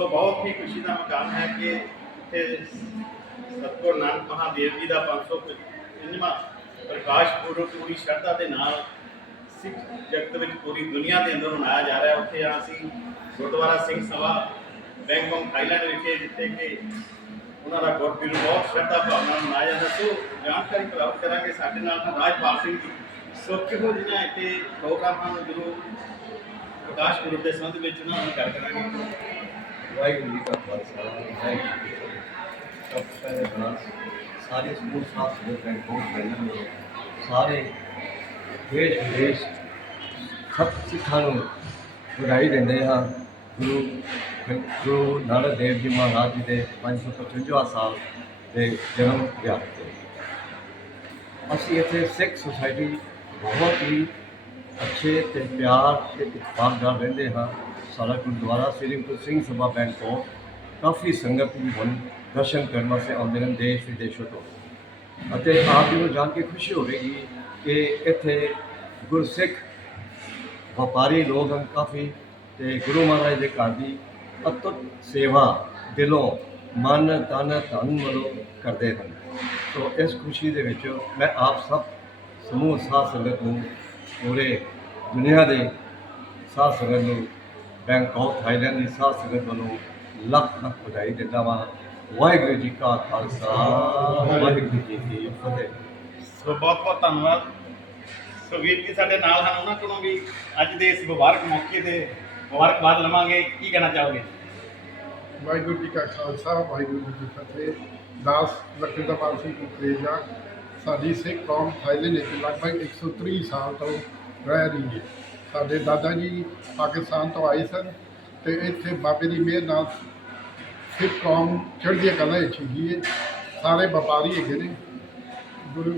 ਸੋ ਬਹੁਤ ਹੀ ਖੁਸ਼ੀ ਦਾ ਮਕਾਨ ਹੈ ਕਿ ਇੱਥੇ ਸਤਗੁਰ ਨਾਨਕ ਮਹਾਦੇਵ ਜੀ ਦਾ 555ਵਾਂ ਪ੍ਰਕਾਸ਼ ਪੁਰਬ ਪੂਰੀ ਸ਼ਰਧਾ ਦੇ ਨਾਲ ਸਿੱਖ ਜਗਤ ਵਿੱਚ ਪੂਰੀ ਦੁਨੀਆ ਦੇ ਅੰਦਰ ਮਨਾਇਆ ਜਾ ਰਿਹਾ ਉੱਥੇ ਆ ਅਸੀਂ ਗੁਰਦੁਆਰਾ ਸਿੰਘ ਸਭਾ ਬੈਂਕਾਕ ਥਾਈਲੈਂਡ ਵਿਖੇ, ਜਿੱਥੇ ਕਿ ਉਹਨਾਂ ਦਾ ਗੁਰਪੁਰਬ ਬਹੁਤ ਸ਼ਰਧਾ ਭਾਵਨਾ ਨਾਲ ਮਨਾਇਆ ਜਾਂਦਾ ਸੋ ਜਾਣਕਾਰੀ ਪ੍ਰਾਪਤ ਕਰਾਂਗੇ ਸਾਡੇ ਨਾਲ ਰਾਜਪਾਲ ਸਿੰਘ ਜੀ। ਸੋ ਕਿਹੋ ਜਿਹਾ ਇੱਥੇ ਪ੍ਰੋਗਰਾਮ ਹਨ ਜਦੋਂ ਪ੍ਰਕਾਸ਼ ਪੁਰਬ ਦੇ ਸੰਬੰਧ ਵਿੱਚ ਉਹਨਾਂ ਨਾਲ ਗੱਲ ਕਰਾਂਗੇ? ਵਾਹਿਗੁਰੂ ਜੀ ਕਾ ਖਾਲਸਾ, ਵਾਹਿਗੁਰੂ ਜੀ ਸਭ ਪਹਿਲੇ ਤਾਂ ਸਾਰੇ ਸਮੂਹ ਸਾਥ ਸੰਗਤ ਬੈਂਕੋਕ ਫੈਲਣ ਨੂੰ। ਸਾਰੇ ਦੇਸ਼ ਵਿਦੇਸ਼ ਸਭ ਸਿੱਖਾਂ ਨੂੰ ਵਧਾਈ ਦਿੰਦੇ ਹਾਂ ਗੁਰੂ ਗੁਰੂ ਨਾਨਕ ਦੇਵ ਜੀ ਮਹਾਰਾਜ ਜੀ ਦੇ 555 ਸਾਲ ਦੇ ਜਨਮ ਦਿਹਾੜੇ ਤੇ। ਅਸੀਂ ਇੱਥੇ ਸਿੱਖ ਸੁਸਾਇਟੀ ਬਹੁਤ ਹੀ ਅੱਛੇ ਤੇ ਪਿਆਰ ਤੇ ਇਤਫਾਕ ਨਾਲ ਰਹਿੰਦੇ ਹਾਂ। ਸਾਡਾ ਗੁਰਦੁਆਰਾ ਸ੍ਰੀ ਗੁਰੂ ਸਿੰਘ ਸਭਾ ਬੈਂਕੋਕ ਕਾਫੀ ਸੰਗਤ ਵੀ ਹੁਣ ਦਰਸ਼ਨ ਕਰਨ ਵਾਸਤੇ ਆਉਂਦੇ ਨੇ, ਦੇਸ਼ ਵਿਦੇਸ਼ੋਂ ਤੋਂ। ਅਤੇ ਆਪ ਜੀ ਨੂੰ ਜਾਣ ਕੇ ਖੁਸ਼ੀ ਹੋਵੇਗੀ ਕਿ ਇੱਥੇ ਗੁਰਸਿੱਖ ਵਪਾਰੀ ਲੋਕ ਹਨ ਕਾਫੀ ਤੇ ਗੁਰੂ ਮਹਾਰਾਜ ਦੇ ਘਰ ਦੀ ਅਤੁੱਟ ਸੇਵਾ ਦਿਲੋਂ ਮਨ, ਤਨ, ਧਨ ਵੱਲੋਂ ਕਰਦੇ ਹਨ। ਸੋ ਇਸ ਖੁਸ਼ੀ ਦੇ ਵਿੱਚ ਮੈਂ ਆਪ ਸਭ ਸਮੂਹ ਸਾਧ ਸੰਗਤ ਨੂੰ, ਪੂਰੇ ਦੁਨੀਆ ਦੇ ਸਾਧ ਸੰਗਤ ਨੂੰ ਬੈਂਕਾਕ ਥਾਈਲੈਂਡ ਦੀ ਸਾਧ ਸੰਗਤ ਵੱਲੋਂ ਲੱਖ ਲੱਖ ਵਧਾਈ ਦਿੰਦਾ ਵਾਂ। ਵਾਹਿਗੁਰੂ ਜੀ ਕਾ ਖਾਲਸਾ ਵਾਹਿਗੁਰੂ ਜੀ ਕੀ ਫਤਿਹ। ਸੋ ਬਹੁਤ ਬਹੁਤ ਧੰਨਵਾਦ। ਸੋ ਵੀਰ ਜੀ ਸਾਡੇ ਨਾਲ ਹਨ ਉਹਨਾਂ ਕੋਲੋਂ ਵੀ ਅੱਜ ਦੇ ਇਸ ਮੁਬਾਰਕ ਮੌਕੇ ਤੇ ਮੁਬਾਰਕਬਾਦ ਲਵਾਂਗੇ। ਕੀ ਕਹਿਣਾ ਚਾਹੋਗੇ? ਵਾਹਿਗੁਰੂ ਜੀ ਕਾ ਖਾਲਸਾ ਵਾਹਿਗੁਰੂ ਜੀ ਕੀ ਫਤਿਹ। ਦਾਸ ਲਖਵਿੰਦਰਪਾਲ ਸਿੰਘ ਕੁਕਰੇਜਾ ਸਾਡੀ ਸਿੱਖ ਕੌਮ ਥਾਈਲੈਂਡ ਵਿੱਚ ਲਗਭਗ 130 ਸਾਲ ਤੋਂ ਰਹਿ ਰਹੀ ਹੈ। ਸਾਡੇ ਦਾਦਾ ਜੀ ਪਾਕਿਸਤਾਨ ਤੋਂ ਆਏ ਸਨ ਤੇ ਇੱਥੇ ਬਾਬੇ ਦੀ ਮਿਹਰ ਨਾਲ ਸਿੱਖ ਕੌਮ ਚੜ੍ਹਦੀਆਂ ਕਲਾ ਵਿੱਚ ਹੈਗੀ ਹੈ। ਸਾਰੇ ਵਪਾਰੀ ਹੈਗੇ ਨੇ। ਗੁਰੂ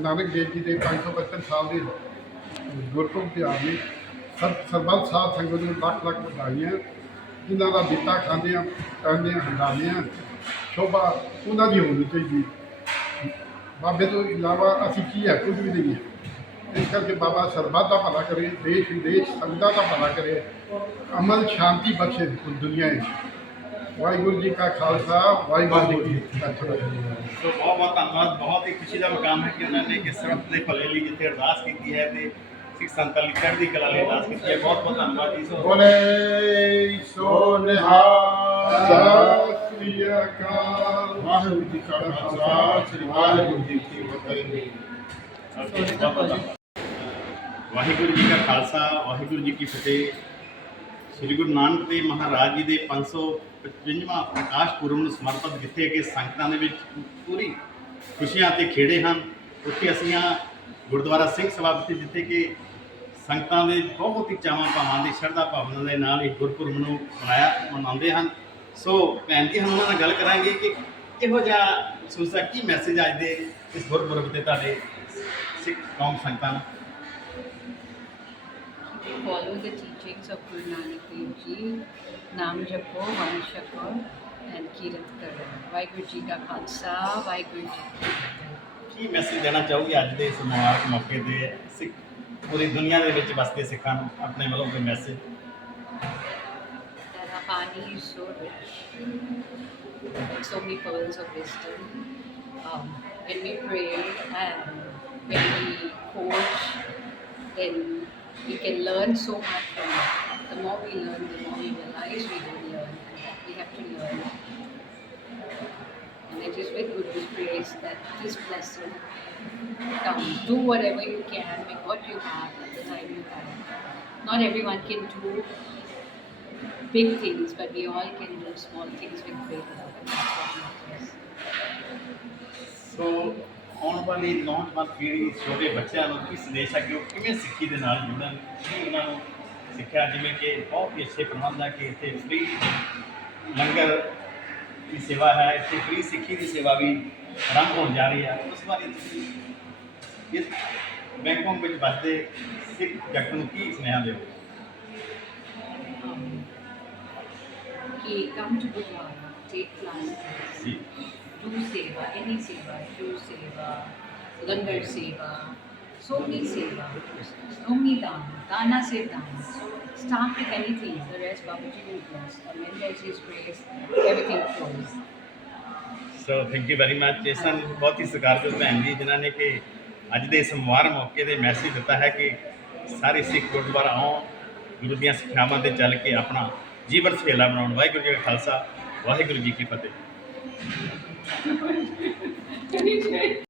ਨਾਨਕ ਦੇਵ ਜੀ ਦੇ 555 ਸਾਲ ਦੇ ਗੁਰਪੁਰਬ ਤੇ ਆ ਗਏ। ਸਰ ਸਰਬੱਤ ਸਾਧ ਸੰਗਤ ਨੂੰ ਲੱਖ ਲੱਖ ਵਧਾਈਆਂ। ਜਿਨ੍ਹਾਂ ਦਾ ਦਿੱਤਾ ਖਾਂਦੇ ਆ ਕਹਿੰਦੇ ਆ ਹੰਡਾਉਂਦੇ ਆ ਸ਼ੋਭਾ ਉਹਨਾਂ ਦੀ ਹੋਣੀ ਚਾਹੀਦੀ ਬਾਬੇ ਤੋਂ ਇਲਾਵਾ ਅਸੀਂ ਕੀ ਹੈ, ਕੁਝ ਵੀ ਨਹੀਂ ਹੈ। ਇਸ ਕਰਕੇ ਬਾਬਾ ਸਰਬੱਤ ਦਾ ਭਲਾ ਕਰੇ ਦੇਸ਼ ਵਿਦੇਸ਼ ਸੰਗਤਾਂ ਦਾ ਭਲਾ ਕਰੇ ਅਮਨ ਸ਼ਾਂਤੀ ਬਖਸ਼ੇ ਪੂਰੀ ਦੁਨੀਆ ਵਿੱਚ। ਵਾਹਿਗੁਰੂ ਜੀ ਕਾ ਖਾਲਸਾ ਵਾਹਿਗੁਰੂ ਜੀ ਕੀ ਫਤਿਹ। ਸੋ ਬਹੁਤ ਬਹੁਤ ਧੰਨਵਾਦ। ਬਹੁਤ ਹੀ ਖੁਸ਼ੀ ਦਾ ਮੁਕਾਮ ਹੈ ਕਿ ਉਹਨਾਂ ਨੇ ਇਸ ਸਰਬਤ ਦੇ ਭਲੇ ਲਈ ਜਿੱਥੇ ਅਰਦਾਸ ਕੀਤੀ ਹੈ ਤੇ ਸਿੱਖ ਸੰਤਾਂ ਲਈ ਚੜ੍ਹਦੀ ਕਲਾ ਲਈ ਅਰਦਾਸ ਕੀਤੀ ਹੈ। ਬਹੁਤ ਬਹੁਤ ਧੰਨਵਾਦ ਜੀ। ਸੋ ਬੋਲੇ ਸੋ ਨਿਹਾਲ। ਸਤਿ ਸ੍ਰੀ ਅਕਾਲ। ਵਾਹਿਗੁਰੂ ਜੀ ਕਾ ਖਾਲਸਾ ਸ੍ਰੀ ਵਾਹਿਗੁਰੂ ਜੀ ਕੀ ਫਤਿਹ। ਵਾਹਿਗੁਰੂ ਜੀ ਕਾ ਖਾਲਸਾ, ਵਾਹਿਗੁਰੂ ਜੀ ਕੀ ਫਤਿਹ। ਸ੍ਰੀ ਗੁਰੂ ਨਾਨਕ ਦੇਵ ਮਹਾਰਾਜ ਜੀ ਦੇ 555ਵਾਂ ਪ੍ਰਕਾਸ਼ ਪੁਰਬ ਨੂੰ ਸਮਰਪਿਤ ਜਿੱਥੇ ਕਿ ਸੰਗਤਾਂ ਦੇ ਵਿੱਚ ਪੂਰੀ ਖੁਸ਼ੀਆਂ ਤੇ ਖੇੜੇ ਹਨ, ਉੱਥੇ ਅਸੀਂ ਆ ਗੁਰਦੁਆਰਾ ਸਿੰਘ ਸਭਾ ਵਿਖੇ ਜਿੱਥੇ ਕਿ ਸੰਗਤਾਂ ਦੇ ਬਹੁਤ ਹੀ ਚਾਵਾਂ ਭਾਵਾਂ ਦੀ ਸ਼ਰਧਾ ਭਾਵਨਾ ਦੇ ਨਾਲ ਇਹ ਗੁਰਪੁਰਬ ਨੂੰ ਮਨਾਇਆ, ਮਨਾਉਂਦੇ ਹਨ। ਸੋ ਭੈਣ ਜੀ, ਹੁਣ ਉਹਨਾਂ ਨਾਲ ਗੱਲ ਕਰਾਂਗੇ ਕਿ ਕਿਹੋ ਜਿਹਾ ਸੂਸਾ ਕੀ ਮੈਸੇਜ ਅੱਜ ਦੇ ਇਸ ਗੁਰਪੁਰਬ ਤੇ ਤੁਹਾਡੇ ਸਿੱਖ ਕੌਮ ਸੰਗਤਾਂ ਨੂੰ? Follow the teachings of Guru Nanak Dev Ji, Naam Japo, Van Shako, and Kirat Karo. Vaheguru Ji Ka Khalsa, Vaheguru Ji. ਕੀ ਮੈਸੇਜ ਦੇਣਾ ਚਾਹੋਗੇ ਅੱਜ ਦੇ ਇਸ ਮੁਬਾਰਕ ਮੌਕੇ ਤੇ ਸਿੱਖ ਪੂਰੀ ਦੁਨੀਆ ਦੇ ਵਿੱਚ ਵਸਦੇ ਸਿੱਖਾਂ ਨੂੰ ਆਪਣੇ ਵੱਲੋਂ ਕੋਈ message That our Bani is so rich, so many pearls of wisdom. Um, when we pray and when we coach, then we can learn so much from it. The more we learn, the more we realize we don't learn, that we have to learn. And it is with Guru's grace that this blessing comes. Do whatever you can with what you have at the time you have. Not everyone can do big things, but we all can do small things with great love, and ਆਉਣ ਵਾਲੀ ਨੌਜਵਾਨ ਪੀੜ੍ਹੀ ਛੋਟੇ ਬੱਚਿਆਂ ਨੂੰ ਕੀ ਸੰਦੇਸ਼ ਹੈ ਕਿ ਉਹ ਕਿਵੇਂ ਸਿੱਖੀ ਦੇ ਨਾਲ ਜੁੜਨ? ਕੀ ਉਹਨਾਂ ਨੂੰ ਸਿੱਖਿਆ? ਜਿਵੇਂ ਕਿ ਬਹੁਤ ਹੀ ਅੱਛੇ ਪ੍ਰਬੰਧ ਹੈ ਕਿ ਇੱਥੇ ਫ੍ਰੀ ਲੰਗਰ ਦੀ ਸੇਵਾ ਹੈ ਇੱਥੇ ਫ੍ਰੀ ਸਿੱਖੀ ਦੀ ਸੇਵਾ ਵੀ ਆਰੰਭ ਹੋਣ ਜਾ ਰਹੀ ਹੈ ਉਸ ਬਾਰੇ ਤੁਸੀਂ ਇਸ ਬੈਂਕਾਕ ਵਿੱਚ ਵੱਸਦੇ ਸਿੱਖ ਜਗਤ ਨੂੰ ਕੀ ਸੁਨੇਹਾ ਦਿਓ? Ki come to Gurdwara, take plants, ਜੀ। Do seva, any seva, do seva, langar so many seva, so many dana, dana se dana. Start with anything, the rest Babaji will bless. And when there's His grace, everything flows. So thank you very much ਇਹ ਸਨ ਬਹੁਤ ਹੀ ਸਤਿਕਾਰਯੋਗ ਭੈਣ ਜੀ ਜਿਨ੍ਹਾਂ ਨੇ ਕਿ ਅੱਜ ਦੇ ਇਸ ਮੌਕੇ ਦੇ ਮੈਸੇਜ ਦਿੱਤਾ ਹੈ ਕਿ ਸਾਰੇ ਸਿੱਖ ਗੁਰਦੁਆਰਾ ਆਉਣ ਗੁਰੂ ਦੀਆਂ ਸਿੱਖਿਆਵਾਂ ਤੇ ਚੱਲ ਕੇ ਆਪਣਾ ਜੀਵਨ ਸਹੇਲਾ ਬਣਾਉਣ ਵਾਹਿਗੁਰੂ ਜੀ ਕਾ ਖਾਲਸਾ ਵਾਹਿਗੁਰੂ ਜੀ ਕੀ ਫਤਿਹ Can you change?